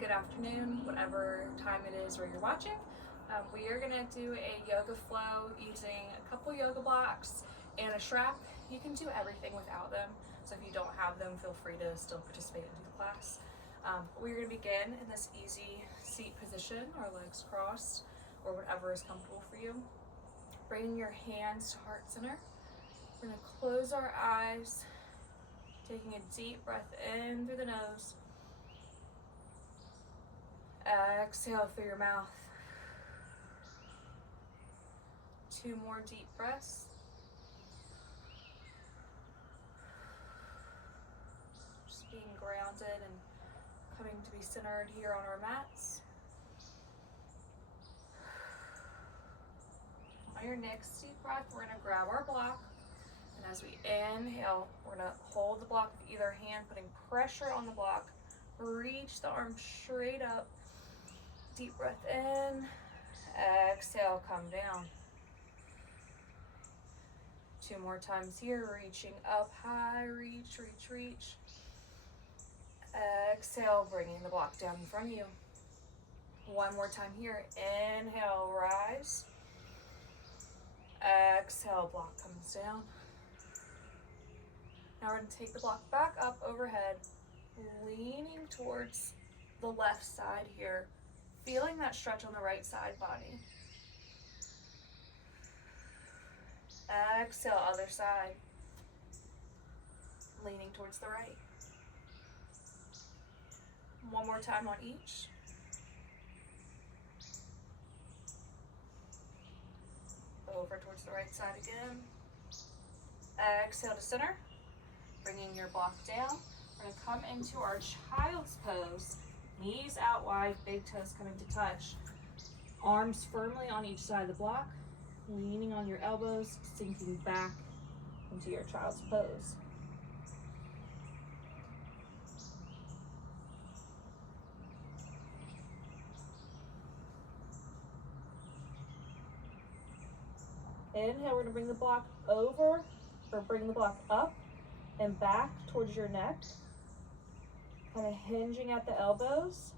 good afternoon, whatever time it is where you're watching. We are gonna do a yoga flow using a couple yoga blocks and a strap. You can do everything without them, so if you don't have them, feel free to still participate in the class. We're gonna begin in this easy seat position, or legs crossed, or whatever is comfortable for you. Bringing your hands to heart center. We're gonna close our eyes, taking a deep breath in through the nose. Exhale through your mouth. 2 more deep breaths. Just being grounded and coming to be centered here on our mats. On your next deep breath, we're going to grab our block. And as we inhale, we're going to hold the block with either hand, putting pressure on the block. Reach the arm straight up. Deep breath in. Exhale, come down. 2 more times here, reaching up high, reach, reach, reach. Exhale, bringing the block down in front of you. 1 more time here, inhale, rise. Exhale, block comes down. Now we're going to take the block back up overhead, leaning towards the left side here, feeling that stretch on the right side body. Exhale, other side. Leaning towards the right. 1 more time on each. Over towards the right side again. Exhale to center. Bringing your block down. We're going to come into our child's pose. Knees out wide, big toes coming to touch. Arms firmly on each side of the block. Leaning on your elbows, sinking back into your child's pose. Inhale, we're going to bring the block over, or bring the block up and back towards your neck. Kind of hinging at the elbows.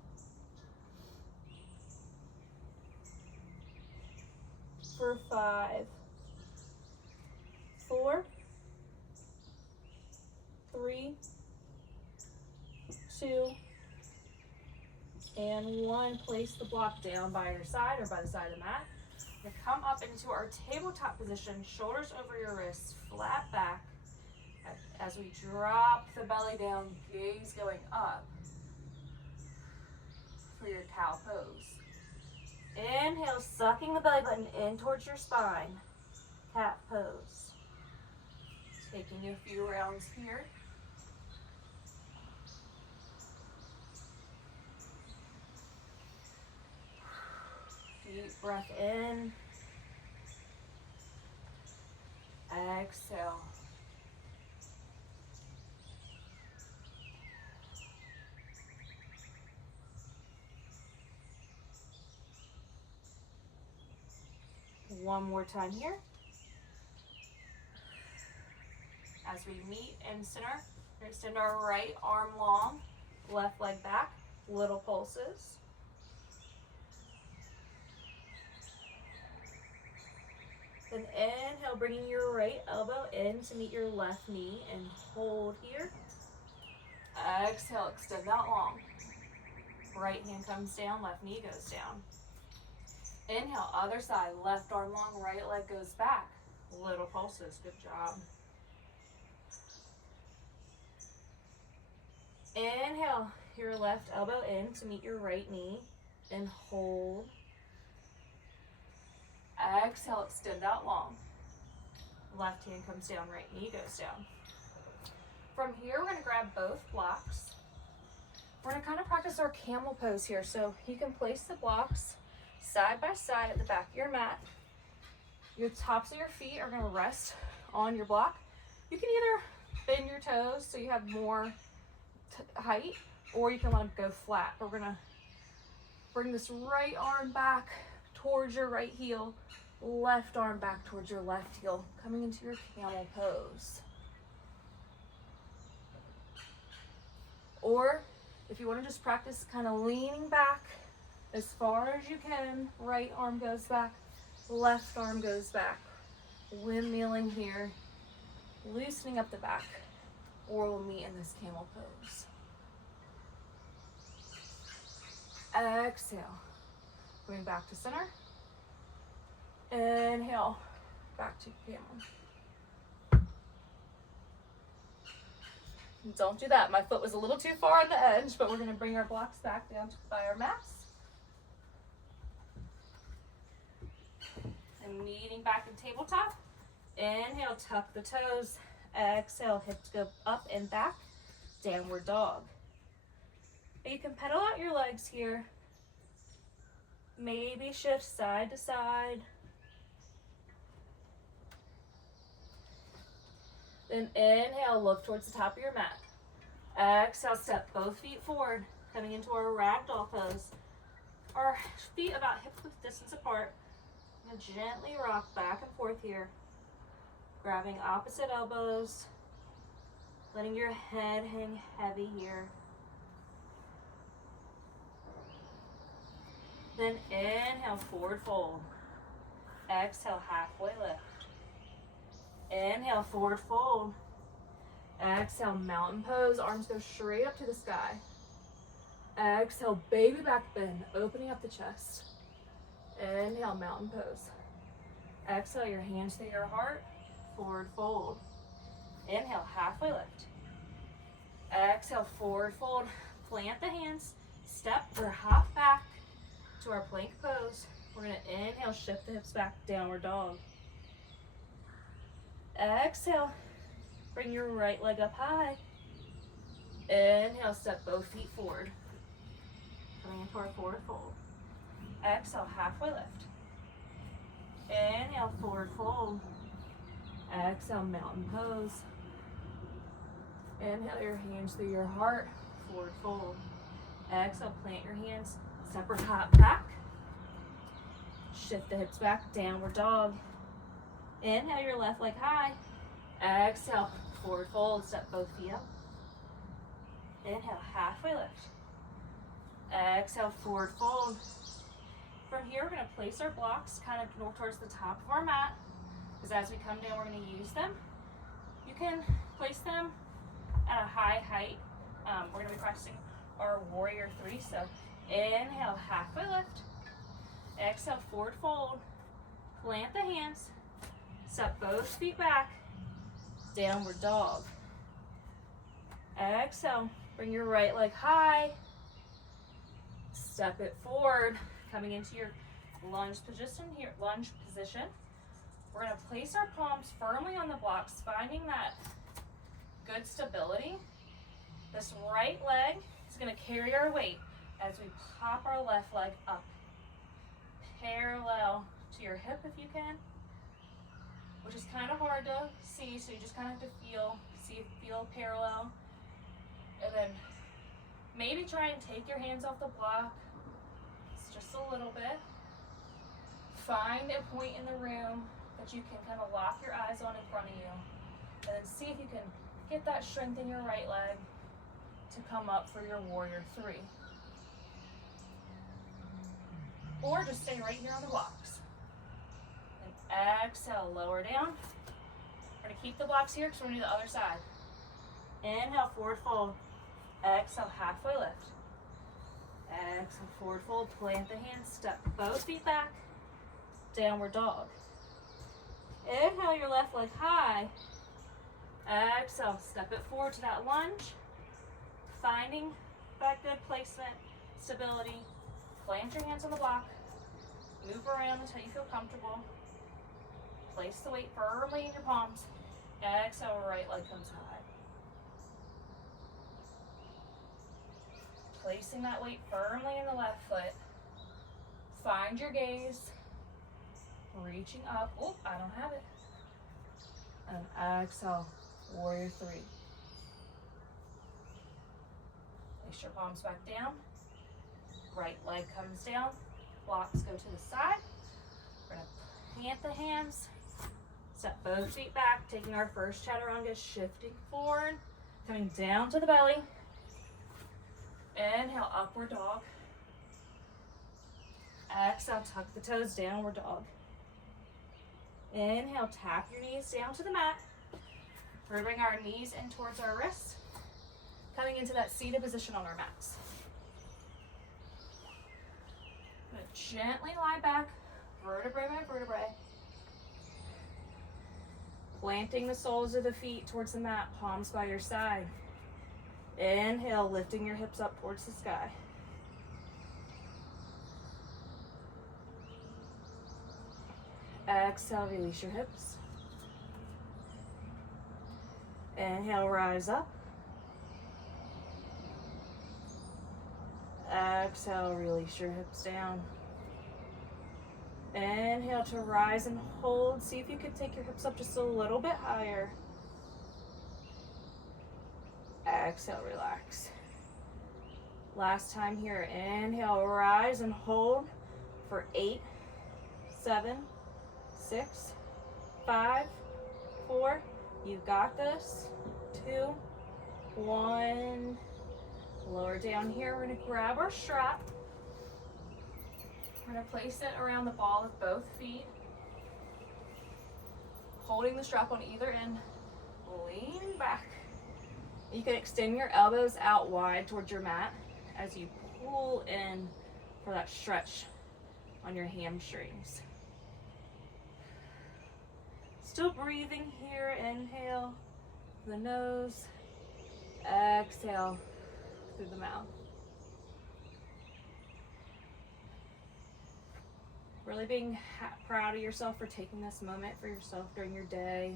For 5, 4, 3, 2, and 1. Place the block down by your side or by the side of the mat. We're gonna come up into our tabletop position, shoulders over your wrists, flat back. As we drop the belly down, gaze going up for your cow pose. Inhale, sucking the belly button in towards your spine. Cat pose. Taking a few rounds here. Deep breath in. Exhale. One more time here. As we meet in center, we're going to extend our right arm long, left leg back, little pulses. Then inhale, bringing your right elbow in to meet your left knee and hold here. Exhale, extend that long. Right hand comes down, left knee goes down. Inhale, other side, left arm long, right leg goes back. Little pulses, good job. Inhale, your left elbow in to meet your right knee and hold. Exhale, extend out long. Left hand comes down, right knee goes down. From here, we're going to grab both blocks. We're going to kind of practice our camel pose here. So you can place the blocks side by side at the back of your mat. Your tops of your feet are going to rest on your block. You can either bend your toes so you have more height, or you can let them go flat. But we're going to bring this right arm back towards your right heel, left arm back towards your left heel, coming into your camel pose. Or If you want to just practice kind of leaning back as far as you can, right arm goes back, left arm goes back, windmilling here, loosening up the back, or we'll meet in this camel pose. Exhale, going back to center. Inhale, back to camel. Don't do that. My foot was a little too far on the edge, but we're going to bring our blocks back down by our mats. And meeting back in tabletop. Inhale, tuck the toes. Exhale, hips go up and back. Downward dog. You can pedal out your legs here. Maybe shift side to side. Then inhale, look towards the top of your mat. Exhale, step both feet forward, coming into our ragdoll pose. Our feet about hip width distance apart. And gently rock back and forth here. Grabbing opposite elbows. Letting your head hang heavy here. Then inhale, forward fold. Exhale, halfway lift. Inhale, forward fold. Exhale, mountain pose. Arms go straight up to the sky. Exhale, baby back bend, opening up the chest. Inhale, mountain pose. Exhale, your hands to your heart. Forward fold. Inhale, halfway lift. Exhale, forward fold. Plant the hands. Step or hop back to our plank pose. We're going to inhale, shift the hips back, downward dog. Exhale, bring your right leg up high. Inhale, step both feet forward. Coming into our forward fold. Exhale, halfway lift. Inhale, forward fold. Exhale, mountain pose. Inhale your hands through your heart, forward fold. Exhale, plant your hands, step or hop back. Shift the hips back, downward dog. Inhale your left leg high. Exhale, forward fold, step both feet up. Inhale, halfway lift. Exhale, forward fold. From here, we're going to place our blocks kind of north towards the top of our mat, because as we come down, we're going to use them. You can place them at a high height. We're going to be practicing our warrior 3. So inhale, halfway lift. Exhale, forward fold. Plant the hands. Step both feet back. Downward dog. Exhale, bring your right leg high. Step it forward, coming into your lunge position here. We're going to place our palms firmly on the blocks, finding that good stability. This right leg is going to carry our weight as we pop our left leg up. Parallel to your hip if you can, which is kind of hard to see, so you just kind of have to feel parallel. And then maybe try and take your hands off the block. It's just a little bit. Find a point in the room that you can kind of lock your eyes on in front of you. And then see if you can get that strength in your right leg to come up for your warrior 3. Or just stay right here on the blocks. And exhale, lower down. We're going to keep the blocks here because we're going to do the other side. Inhale, forward fold. Exhale, halfway lift. Exhale, forward fold. Plant the hands. Step both feet back. Downward dog. Inhale your left leg high. Exhale, step it forward to that lunge. Finding that good placement, stability. Plant your hands on the block. Move around until you feel comfortable. Place the weight firmly in your palms. Exhale, right leg comes high. Placing that weight firmly in the left foot. Find your gaze. Reaching up. Oh, I don't have it. And exhale, warrior 3. Place your palms back down. Right leg comes down. Blocks go to the side. We're going to plant the hands. Step both feet back, taking our first chaturanga, shifting forward, coming down to the belly. Inhale, upward dog. Exhale, tuck the toes, downward dog. Inhale, tap your knees down to the mat. We're gonna bring our knees in towards our wrists, coming into that seated position on our mats. I'm gonna gently lie back, vertebrae by vertebrae. Planting the soles of the feet towards the mat, palms by your side. Inhale, lifting your hips up towards the sky. Exhale, release your hips. Inhale, rise up. Exhale, release your hips down. Inhale to rise and hold. See if you can take your hips up just a little bit higher. Exhale, relax. Last time here. Inhale, rise and hold for 8, 7, 6, 5, 4. You got this. 2, 1. Lower down here. We're going to grab our strap. We're going to place it around the ball of both feet. Holding the strap on either end. Leaning back. You can extend your elbows out wide towards your mat as you pull in for that stretch on your hamstrings. Still breathing here. Inhale through the nose. Exhale through the mouth. Really being proud of yourself for taking this moment for yourself during your day.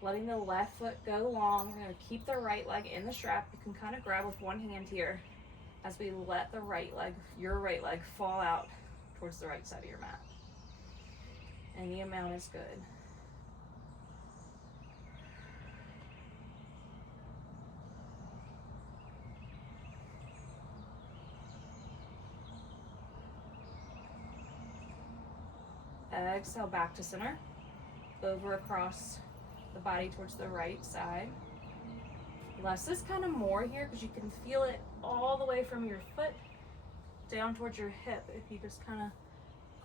Letting the left foot go long. We're going to keep the right leg in the strap. You can kind of grab with one hand here as we let the right leg, your right leg, fall out towards the right side of your mat. Any amount is good. Exhale, back to center. Over across the body towards the right side. Less is kind of more here because you can feel it all the way from your foot down towards your hip if you just kind of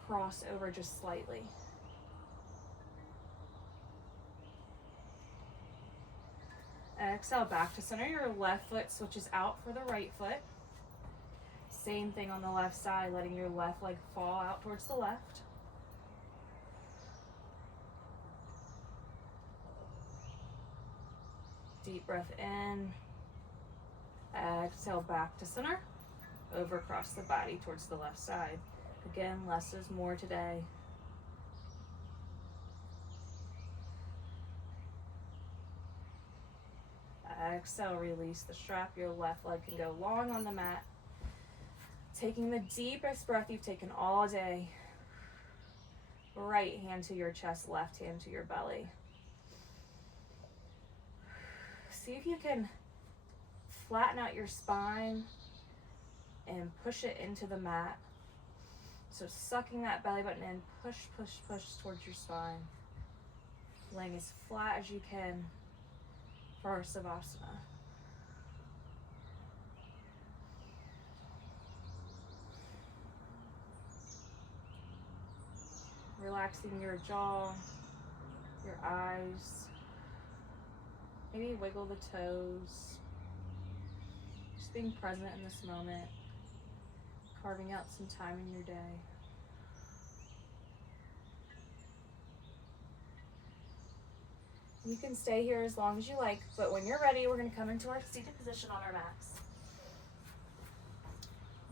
cross over just slightly. Exhale, back to center. Your left foot switches out for the right foot. Same thing on the left side, letting your left leg fall out towards the left. Deep breath in. Exhale, back to center. Over across the body towards the left side. Again, less is more today. Exhale, release the strap. Your left leg can go long on the mat. Taking the deepest breath you've taken all day. Right hand to your chest, left hand to your belly. See if you can flatten out your spine and push it into the mat. So sucking that belly button in, push, push, push towards your spine. Laying as flat as you can for our Savasana. Relaxing your jaw, your eyes. Maybe wiggle the toes. Just being present in this moment. Carving out some time in your day. You can stay here as long as you like, but when you're ready, we're going to come into our seated position on our mats.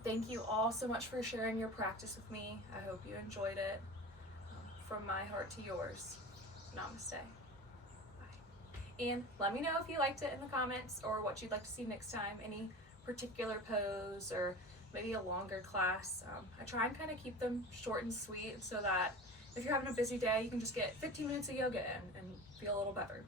Thank you all so much for sharing your practice with me. I hope you enjoyed it. From my heart to yours. Namaste. And let me know if you liked it in the comments or what you'd like to see next time, any particular pose or maybe a longer class. I try and kind of keep them short and sweet so that if you're having a busy day, you can just get 15 minutes of yoga in and feel a little better.